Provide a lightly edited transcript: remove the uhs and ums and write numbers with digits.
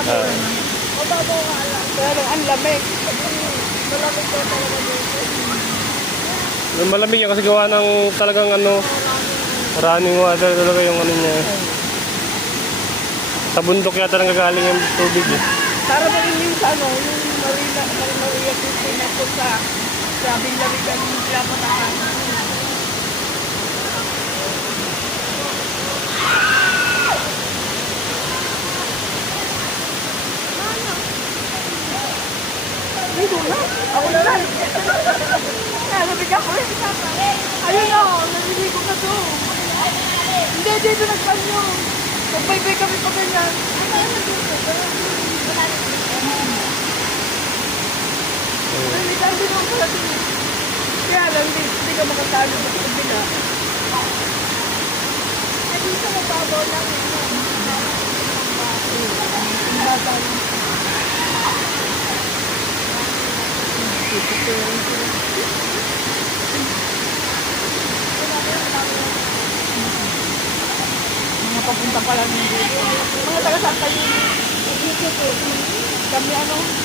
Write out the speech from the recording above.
mababaw. Mababaw nga lang. Pero ang lamig. Malamig ko talaga dito. Malamig yan kasi gawa ng talagang ano, running water talaga yung ano niya. Sa bundok yata nang gagaling yung tubig eh. Para ba rin yung ano, yung Maria Cristina na po sa Bilarigan yung pinapatahan. Dito na? Ako na lang. Nabigyan ko rin. Ayun na, naliligo ka doon. Hindi, dito nagpanyo. Nagbaybay kami pa ganyan. Nalitan din ako pala din. Kaya lang, hindi ka makatalo sa kabila. Dito mababaw lang. Ang bata lang. Mga papunta pa lang dito. Mga taga-saan kayo? Kami ano?